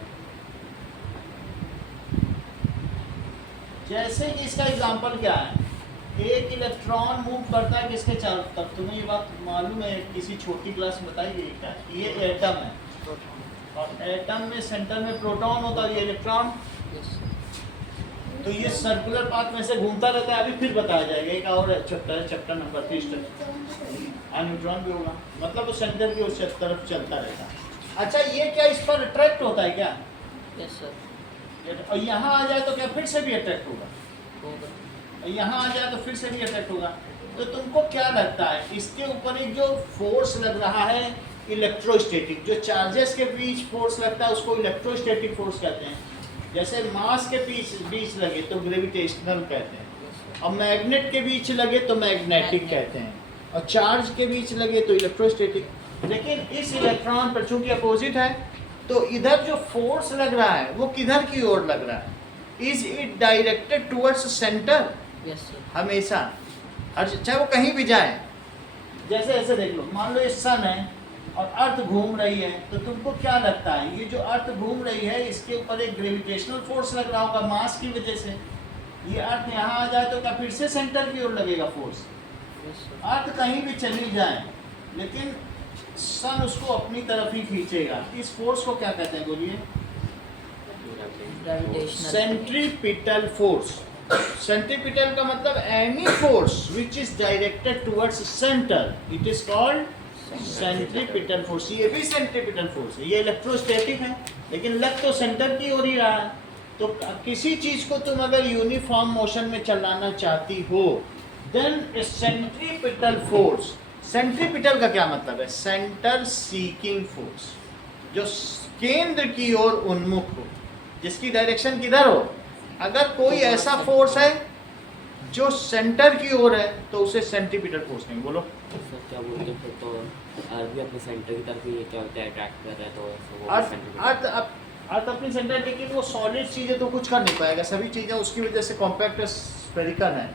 जैसे कि इसका एग्जांपल क्या है? एक इलेक्ट्रॉन मूव करता है किसके चारों तरफ? तुम्हें ये बात मालूम है, किसी छोटी क्लास में बताई गई क्या? ये एटम है और एटम में सेंटर में प्रोटॉन होता है, ये इलेक्ट्रॉन। तो ये सर्कुलर पाथ में से घूमता रहता है। अभी फिर बताया जाएगा, एक और चैप्टर है, चैप्टर नंबर 30 न्यूट्रॉन भी होगा, मतलब वो सेंटर की उस तरफ चलता रहता है। अच्छा, ये क्या इस पर अट्रैक्ट होता है क्या? Yes sir. और यहाँ आ जाए तो क्या फिर से भी अट्रैक्ट होगा? होगा। और यहाँ आ जाए तो फिर से भी अट्रैक्ट होगा। तो तुमको क्या लगता है, इसके ऊपर एक जो फोर्स लग रहा है इलेक्ट्रोस्टैटिक, जो चार्जेस के बीच फोर्स लगता है उसको इलेक्ट्रोस्टैटिक फोर्स कहते हैं। जैसे मास के बीच लगे तो ग्रेविटेशनल कहते हैं, और मैग्नेट के बीच लगे तो मैग्नेटिक कहते हैं, और चार्ज के बीच लगे तो इलेक्ट्रोस्टैटिक। लेकिन इस इलेक्ट्रॉन पर चूंकि अपोजिट है, तो इधर जो फोर्स लग रहा है वो किधर की ओर लग रहा है? Is it directed towards centre? Yes sir. हमेशा, चाहे वो कहीं भी जाए। जैसे ऐसे देख लो, मान लो ये सन है और अर्थ घूम रही है, तो तुमको क्या लगता है ये जो अर्थ घूम रही है इसके ऊपर एक ग्रेविटेशनल फोर्स लग रहा होगा मास की वजह से। ये अर्थ यहाँ आ जाए तो क्या फिर से सेंटर की ओर लगेगा फोर्स? Yes sir. अर्थ कहीं भी चली जाए लेकिन सन उसको अपनी तरफ ही खींचेगा। इस फोर्स को क्या कहते हैं बोलिए? ग्रेविटेशनल। Centripetal force. सेंट्रीपिटल का मतलब any force which is directed towards centre, it is called centripetal force. ये भी सेंट्रीपिटल फोर्स है, ये इलेक्ट्रोस्टैटिक है लेकिन लग तो सेंटर की ओर ही रहा है। तो किसी चीज को तुम अगर यूनिफॉर्म मोशन में चलाना चाहती हो, देन सेंट्रीपिटल फोर्स, सेंट्रीपिटल का क्या मतलब है? सेंटर सीकिंग फोर्स, जो केंद्र की ओर उन्मुख हो, जिसकी डायरेक्शन किधर हो। अगर कोई ऐसा फोर्स है जो सेंटर की ओर है तो उसे सेंट्रीपिटल फोर्स नहीं। बोलो सर क्या बोलते हैं फिर तो अर्थ भी अपने सेंटर की तरफ ही क्या होता है अट्रैक्ट कर रहा है, तो वो अर्थ centripetal- अर्थ अपनी सेंटर, लेकिन वो सॉलिड चीजें तो कुछ कर नहीं पाएगा। सभी चीजें उसकी वजह से कॉम्पैक्ट स्फेरिकल है,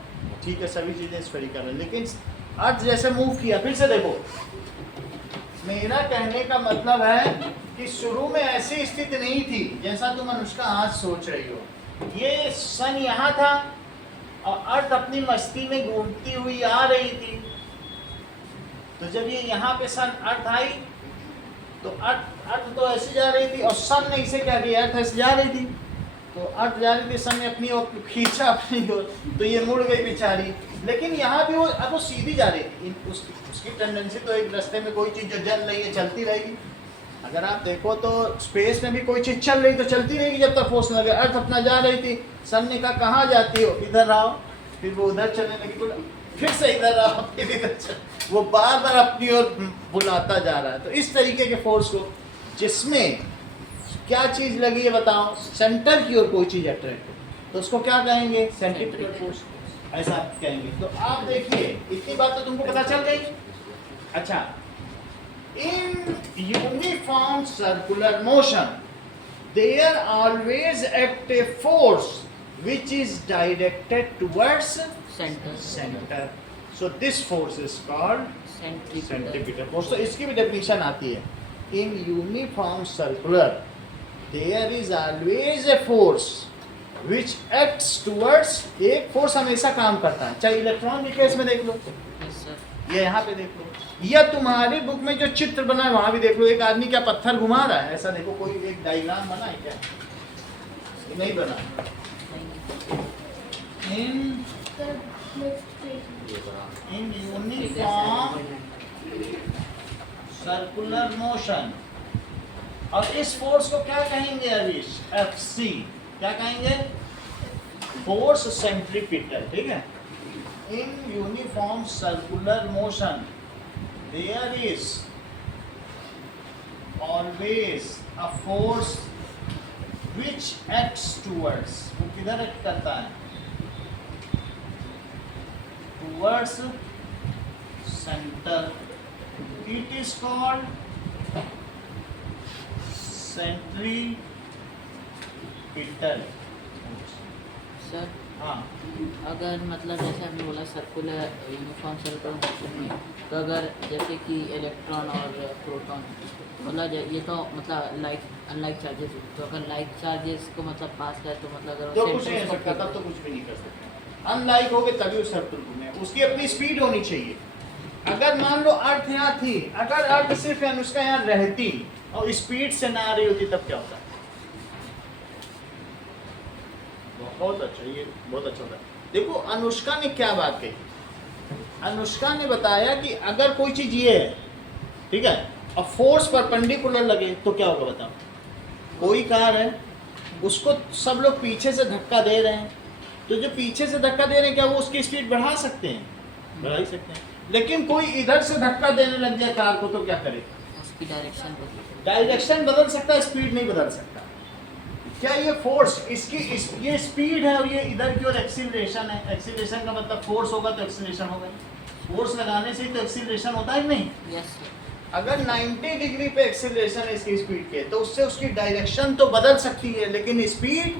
ठीक है, सभी चीजें स्फेरिकल है, लेकिन अर्थ जैसे मूव किया, फिर से देखो, मेरा कहने का मतलब है कि शुरू में ऐसी स्थिति नहीं थी जैसा तुम अनुष्का आज सोच रही हो। ये सन यहाँ था और अर्थ अपनी मस्ती में घूमती हुई आ रही थी, तो जब ये यहाँ पे सन अर्थ आई तो अर्थ तो ऐसे जा रही थी और सन ने इसे क्या किया, अर्थ ऐसे जा रही थी, तो अर्थ जा रही थी, सन ने अपनी ओर खींचा अपनी ओर, तो ये मुड़ गई बेचारी। लेकिन यहाँ भी वो अब वो सीधी जा रही थी, उसकी टेंडेंसी तो एक रास्ते में कोई चीज़ जो चल रही है चलती रहेगी। अगर आप देखो तो स्पेस में भी कोई चीज़ चल रही तो चलती रहेगी जब तक फोर्स लगे। अर्थ अपना जा रही थी, सन ने कहा कहाँ जाती हो, इधर आओ, फिर वो उधर चलने लगी, बोला फिर से इधर आओ, फिर इधर चल, वो बार बार अपनी ओर बुलाता जा रहा है। तो इस तरीके के फोर्स को, जिसमें क्या चीज़ लगी है बताओ, सेंटर की ओर कोई चीज़ अट्रैक्ट है, तो उसको क्या कहेंगे, सेंट्रीपिटल फोर्स, ऐसा कहेंगे। तो आप देखिए इतनी बात तो तुमको पता चल गई। अच्छा, in uniform circular motion there always act a force which is directed towards center. So this force is called centripetal force. तो इसकी भी डेफिनेशन आती है, in uniform circular there is always a force which acts towards, एक force हमेशा काम करता है, चाहे इलेक्ट्रॉन के केस में देख लो, Yes, sir. ये यहाँ पे देख लो, या तुम्हारी बुक में जो चित्र बना है वहां भी देख लो, एक आदमी क्या पत्थर घुमा रहा है, ऐसा देखो, कोई एक डायग्राम बना है क्या, नहीं बना। in Sir, next page. ये बड़ा in uniform circular motion, और इस फोर्स को क्या कहेंगे अविश, FC, क्या कहेंगे, फोर्स सेंट्रीपिटल, ठीक है। in uniform circular motion there is always a force which acts towards, वो किधर एक्ट करता है, towards center, it is called centripetal force। Sir हाँ, अगर मतलब जैसे आपने बोला सर्कुलर यूनिफॉर्म सर्कुलर मोशन में, तो अगर जैसे कि इलेक्ट्रॉन और प्रोटॉन बोला जाए, ये तो मतलब लाइक अनलाइक चार्जेस, तो अगर लाइक चार्जेस को मतलब पास करे तो मतलब अगर तो कुछ नहीं हो सकता, तब तो कुछ भी नहीं कर सकते। अनलाइक हो गए तभी वो सर्कल घूमे, उसकी अपनी स्पीड होनी चाहिए। अगर मान लो अर्थ यहाँ थी, अगर अर्थ सिर्फ अनुष्का यहाँ रहती और स्पीड से ना आ रही होती तब क्या होता? बहुत अच्छा, ये बहुत अच्छा होता है। देखो अनुष्का ने क्या बात कही, अनुष्का ने बताया कि अगर कोई चीज ये है, ठीक है, और फोर्स परपेंडिकुलर लगे तो क्या होगा बताओ। कोई कार है, उसको सब लोग पीछे से धक्का दे रहे हैं, तो जो पीछे से धक्का दे रहे हैं क्या वो उसकी स्पीड बढ़ा सकते हैं? बढ़ा ही सकते हैं। लेकिन कोई इधर से धक्का देने लग जाए कार को तो क्या करे? उसकी डायरेक्शन बदल, डायरेक्शन बदल सकता है, स्पीड नहीं बदल सकता। क्या ये फोर्स, ये स्पीड है और ये इधर की ओर एक्सीलरेशन है। एक्सीलरेशन का मतलब फोर्स होगा तो एक्सीलरेशन होगा, फोर्स लगाने से ही तो एक्सीलरेशन होता है कि नहीं? Yes sir. अगर 90 डिग्री पे एक्सीलरेशन है इसकी स्पीड के, तो उससे उसकी डायरेक्शन तो बदल सकती है लेकिन स्पीड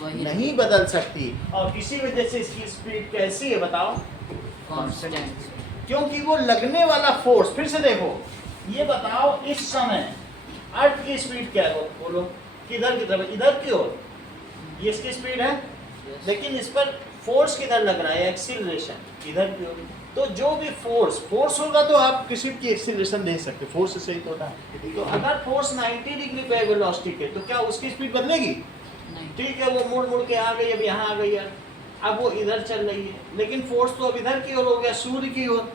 वही नहीं बदल सकती। और इसी वजह से इसकी स्पीड कैसी है बताओ? कांस्टेंट। क्योंकि वो लगने वाला फोर्स, फिर से देखो, ये बताओ इस समय अर्थ की स्पीड क्या है, बोलो किधर की तरफ, इधर की ओर, ये इसकी स्पीड है, लेकिन इस पर फोर्स किधर लग रहा है, एक्सीलरेशन इधर की ओर। तो जो भी फोर्स होगा तो आप किसी की एक्सीलरेशन दे सकते, फोर्स से ही तो होता है। तो अगर फोर्स 90 डिग्री पे वेलोसिटी के, तो क्या उसकी स्पीड बदलेगी? नहीं, ठीक है, वो मुड़ के आ गई, अब यहाँ आ गई है, अब वो इधर चल रही है, लेकिन फोर्स तो अब इधर की ओर हो गया, सूर्य की ओर,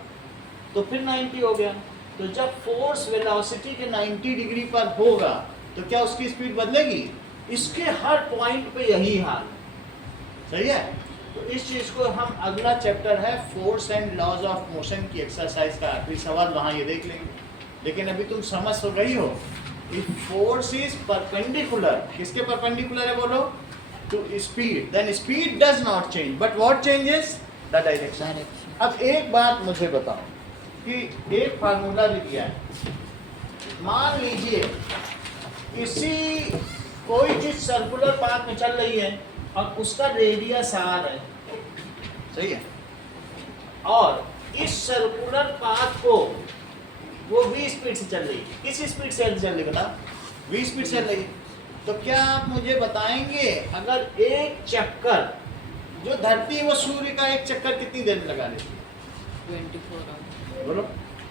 तो फिर 90 हो गया। तो जब फोर्स वेलोसिटी के 90 डिग्री पर होगा तो क्या उसकी स्पीड बदलेगी? इसके हर पॉइंट पे यही हाल है, सही है। तो इस चीज को हम, अगला चैप्टर है force and laws of motion की एक्सरसाइज का आखिरी सवाल, वहां ये देख लेंगे। लेकिन अभी तुम समझ तो गई हो, इफ फोर्स इज परपेंडिकुलर, किसके परपेंडिकुलर है बोलो, to speed, then speed does not change but what changes, the direction. Direction. अब एक बात मुझे बताओ कि एक फार्मूला भी दिया है, मान लीजिए इसी कोई चीज सर्कुलर पाथ में चल रही है और उसका रेडियस आर है, सही है, और इस सर्कुलर पाथ को वो v स्पीड से चल रही है, किस स्पीड से चल रही है बता, v स्पीड से चल रही है। तो क्या आप मुझे बताएंगे अगर एक चक्कर जो धरती है वो सूर्य का एक चक्कर कितनी देर में लगा लेती है, 24 आवर्स। बोलो,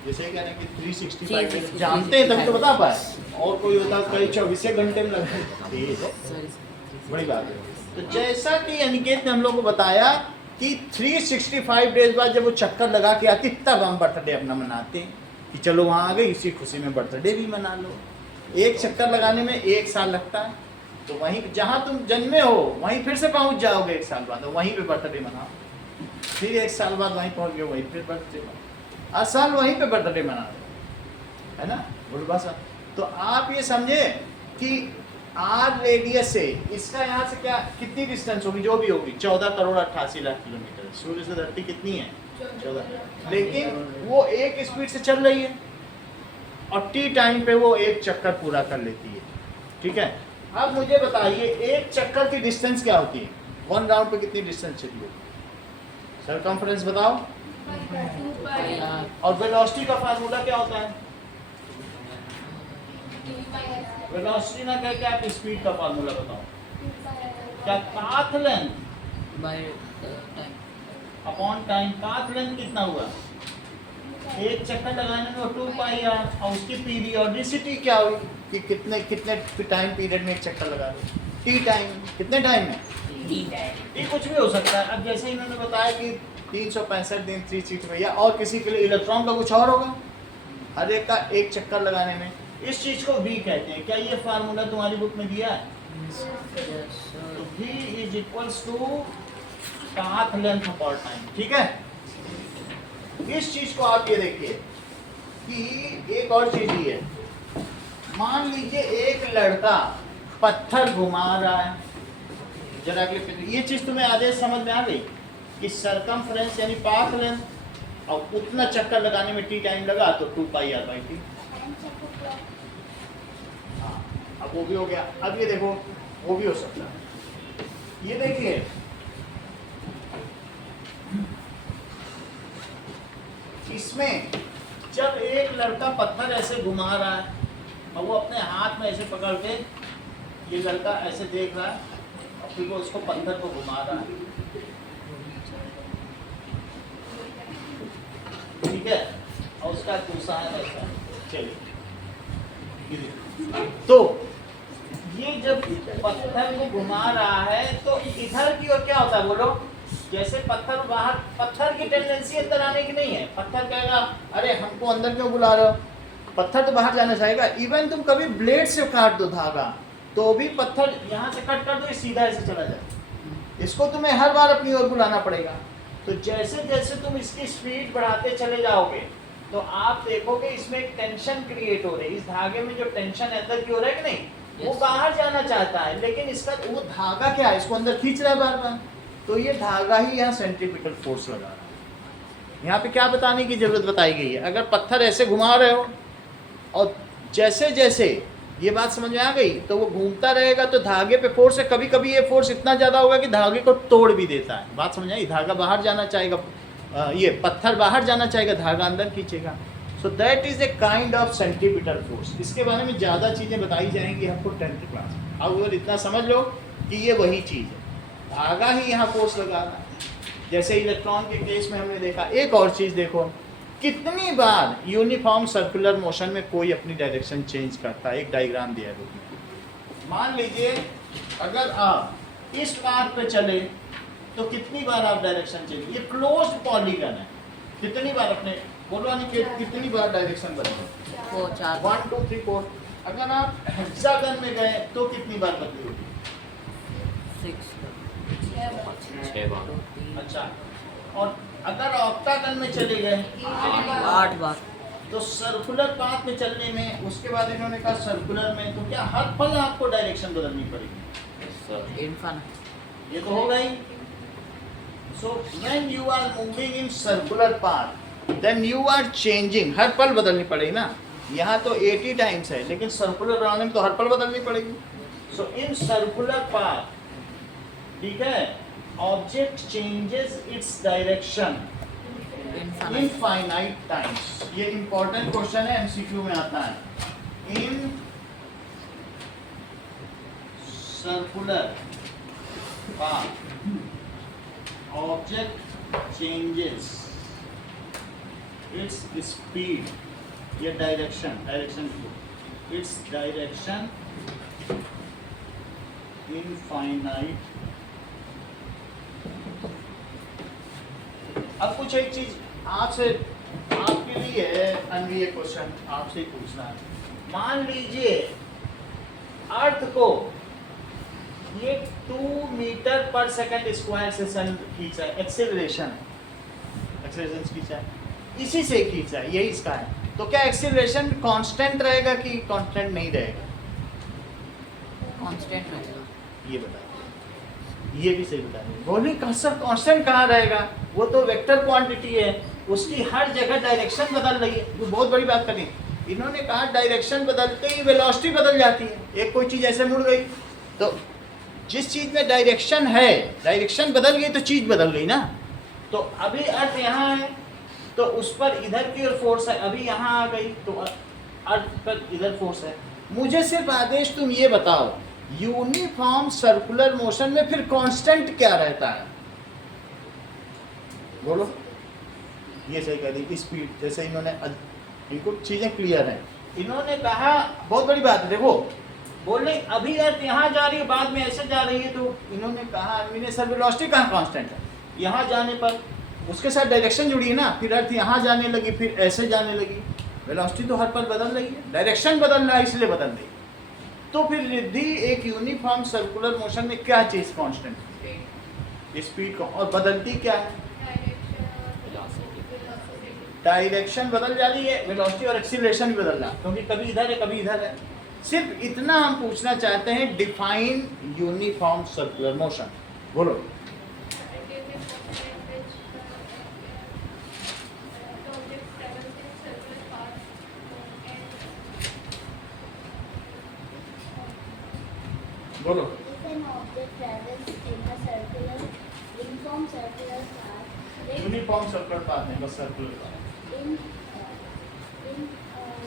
जैसे ही कहना कि 365 365 जानते हैं तभी तो बता पाए, और कोई होता कई 24 घंटे में लगा, ठीक है, सॉरी बड़ी बात है। तो जैसा कि अनिकेत ने हम लोग को बताया कि 365 डेज बाद जब वो चक्कर लगा के आती तब हम बर्थडे अपना मनाते हैं कि चलो वहाँ आ गए, इसी खुशी में बर्थडे भी मना लो। एक चक्कर लगाने में 1 साल लगता है, तो वहीं जहाँ तुम जन्मे हो वहीं फिर से पहुँच जाओगे 1 साल बाद, वहीं पे बर्थडे मनाओ, फिर 1 साल बाद वहीं पहुँच गए, वहीं फिर बर्थडे मनाओ, हर साल वहीं पे बर्थडे मना रहे, है ना, बोल भाषा। तो आप ये समझे कि आर रेडियस से इसका यहाँ से क्या कितनी डिस्टेंस होगी, जो भी होगी 14 करोड़ 88 लाख किलोमीटर, सूर्य से धरती कितनी है 14, लेकिन वो एक स्पीड से चल रही है और टी टाइम पे वो एक चक्कर पूरा कर लेती है, ठीक है। अब मुझे बताइए एक चक्कर की डिस्टेंस क्या होती है, 1 राउंड पे कितनी डिस्टेंस चली होगी, सरकमफ्रेंस बताओ, 2 पाई और वेलोसिटी का फार्मूला क्या होता है, 2 पाई वेलोसिटी ना कह के आप स्पीड का फार्मूला बताओ, 2 पाई क्या path length by time. Upon time, path length कितना हुआ, एक चक्कर लगाने में 2 पाई आर, और उसकी पीरियोडिसिटी क्या हुई कि कितने कितने टाइम पीरियड में एक चक्कर लगा रहे, टी टाइम, कितने टाइम में, ये कुछ भी हो सकता है। अब जैसे इन्होंने बताया कि 365 दिन 360 में, या और किसी के लिए इलेक्ट्रॉन का कुछ और होगा, हर एक का एक चक्कर लगाने में, इस चीज को v कहते हैं। क्या ये फार्मूला तुम्हारी बुक में दिया है, तो v is equals to path length पर टाइम, ठीक है। इस चीज को आप ये देखिए कि एक और चीज ही है, मान लीजिए एक लड़का पत्थर घुमा रहा है, जरा अगले, ये चीज तुम्हें आदेश समझ में आ गई कि सरकमफ्रेंस यानी पाथ लेंथ और उतना चक्कर लगाने में टी टाइम लगा तो 2 पाई आर बाई टी। हाँ, अब वो भी हो गया। अब ये देखो वो भी हो सकता है, ये देखिए इसमें जब एक लड़का पत्थर ऐसे घुमा रहा है और वो अपने हाथ में ऐसे पकड़ के, ये लड़का ऐसे देख रहा है और फिर वो उसको पत्थर को घुमा रहा है, ठीक है, और उसका दूसरा है ऐसा, चलिए तो ये जब पत्थर को घुमा रहा है तो इधर की ओर क्या होता है बोलो, जैसे पत्थर बाहर, पत्थर की टेंडेंसी अंदर आने की नहीं है, पत्थर कहेगा अरे हमको अंदर क्यों बुला रहे हो, पत्थर तो बाहर जाना चाहेगा। इवन तुम कभी ब्लेड से काट दो धागा तो भी पत्थर यहाँ से कट कर दो, ये सीधा ऐसे चला जाए, इसको तुम्हें हर बार अपनी ओर बुलाना पड़ेगा। तो जैसे जैसे तुम इसकी स्पीड बढ़ाते चले जाओगे तो आप देखोगे इसमें एक टेंशन क्रिएट हो रही है, इस धागे में जो टेंशन अंदर की हो रहा है कि नहीं, वो बाहर जाना चाहता है, लेकिन इसका वो धागा क्या है, इसको अंदर खींच रहा है बार बार, तो ये धागा ही यहाँ सेंट्रीपिटल फोर्स लगा रहा है। यहाँ पे क्या बताने की जरूरत बताई गई है, अगर पत्थर ऐसे घुमा रहे हो और जैसे जैसे ये बात समझ में आ गई तो वो घूमता रहेगा तो धागे पे फोर्स है, कभी कभी ये फोर्स इतना ज़्यादा होगा कि धागे को तोड़ भी देता है, बात समझ आई, धागा बाहर जाना चाहेगा, ये पत्थर बाहर जाना चाहेगा, धागा अंदर खींचेगा। So that is a kind of centripetal force. इसके बारे में ज़्यादा चीज़ें बताई जाएंगी आपको 10th क्लास में। अब अगर इतना समझ लो कि ये वही चीज़ है, धागा ही यहाँ फोर्स लगा रहा है। जैसे इलेक्ट्रॉन के केस में हमने देखा, एक और चीज़ देखो, कितनी बार यूनिफॉर्म सर्कुलर मोशन में कोई अपनी डायरेक्शन चेंज करता है। एक डायग्राम दिया है बुक में, मान लीजिए अगर आप इस पाथ पे चले तो कितनी बार आप डायरेक्शन चेंज, ये क्लोज्ड पॉलीगन है, कितनी बार अपने बोलो अनिकेत, कितनी बार डायरेक्शन बदले, 4 1 2 3 4। अगर आप हेक्सागन में गए तो कितनी बार बदली होगी, 6 6 बार। अच्छा, और अगर ऑक्टागन में चले गए 8 बार। तो सर्कुलर पाथ में चलने में, उसके बाद इन्होंने कहा सर्कुलर में, तो क्या हर पल आपको डायरेक्शन बदलनी पड़ेगी? Sir infinite. ये तो हो गई। So when you are moving in circular path then you are changing, हर पल बदलनी पड़ेगी ना। यहाँ तो 80 टाइम्स है, लेकिन सर्कुलर राउंड में तो हर पल बदलनी पड़ेगी। सो इन सर्कुलर पाथ, ठीक है, object changes its direction infinite times. ये इंपॉर्टेंट क्वेश्चन है, एमसीक्यू में आता है। इन circular path object changes its speed या डायरेक्शन इट्स डायरेक्शन इनफाइनाइट। अब कुछ एक चीज आपसे, आपके लिए अनवीय क्वेश्चन आपसे पूछना है। मान लीजिए अर्थ को ये 2 मीटर पर सेकंड स्क्वायर से सन खींचा है, एक्सेलरेशन खींचा है, इसी से खींचा है, यही इसका है। तो क्या एक्सेलरेशन कांस्टेंट रहेगा कि कांस्टेंट नहीं रहेगा? कांस्टेंट रहेगा। ये बताइए, ये भी सही बताइए। बोली कांस्टेंट कहाँ रहेगा? वो तो वेक्टर क्वांटिटी है, उसकी हर जगह डायरेक्शन बदल रही है। वो बहुत बड़ी बात करी। इन्होंने कहा डायरेक्शन बदलते ही वेलोसिटी बदल जाती है। एक कोई चीज़ ऐसे मुड़ गई, तो जिस चीज़ में डायरेक्शन है, डायरेक्शन बदल गई तो चीज़ बदल गई ना। तो अभी अर्थ यहाँ है तो उस पर इधर की ओर फोर्स है, अभी यहाँ आ गई तो अर्थ पर इधर फोर्स है। मुझे सिर्फ आदेश तुम ये बताओ, यूनिफॉर्म सर्कुलर मोशन में फिर कांस्टेंट क्या रहता है? बोलो। ये सही कह दी, स्पीड। जैसे इन्होंने, इनको चीजें क्लियर हैं। इन्होंने कहा बहुत बड़ी बात है, देखो बोले अभी अर्थ यहाँ जा रही है, बाद में ऐसे जा रही है, तो इन्होंने कहा सर वेलोसिटी कहाँ कांस्टेंट है? यहाँ जाने पर उसके साथ डायरेक्शन जुड़ी है ना, फिर अर्थ यहाँ जाने लगी, फिर ऐसे जाने लगी, वेलोसिटी तो हर पल बदल रही है, डायरेक्शन बदल रहा है, इसलिए बदल रही है। तो फिर रिद्धि एक यूनिफॉर्म सर्कुलर मोशन में क्या चीज कांस्टेंट? स्पीड का। और बदलती क्या है? डायरेक्शन बदल जा रही है, वेलोसिटी और एक्सीलरेशन भी बदल रहा है, क्योंकि कभी इधर है कभी इधर है। सिर्फ इतना हम पूछना चाहते हैं, डिफाइन यूनिफॉर्म सर्कुलर मोशन। बोलो। बोलो। If an object travels in a circular, uniform circular path, then uniform circular path नहीं, बस circular path. in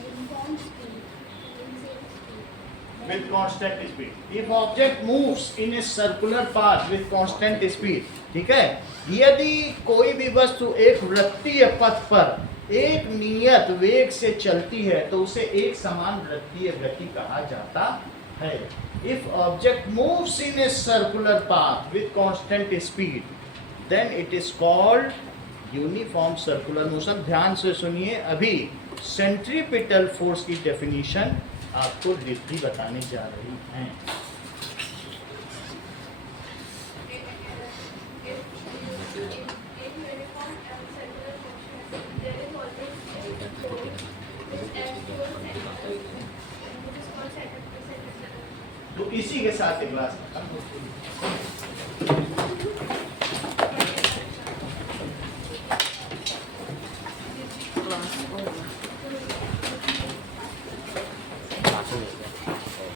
uniform speed, in same speed, then With constant speed. If object moves in a circular path with constant speed, ठीक है, यदि कोई भी वस्तु एक वृत्तीय पथ पर एक नियत वेग से चलती है तो उसे एक समान वृत्तीय गति कहा जाता है। If object moves in a circular path with constant speed, then it is called uniform circular motion। ध्यान से सुनिए, अभी सेंट्रीपिटल फोर्स की डेफिनेशन आपको रिद्धि बताने जा रही हैं। तो इसी के साथ एक क्लास क्लास ओवर। क्लास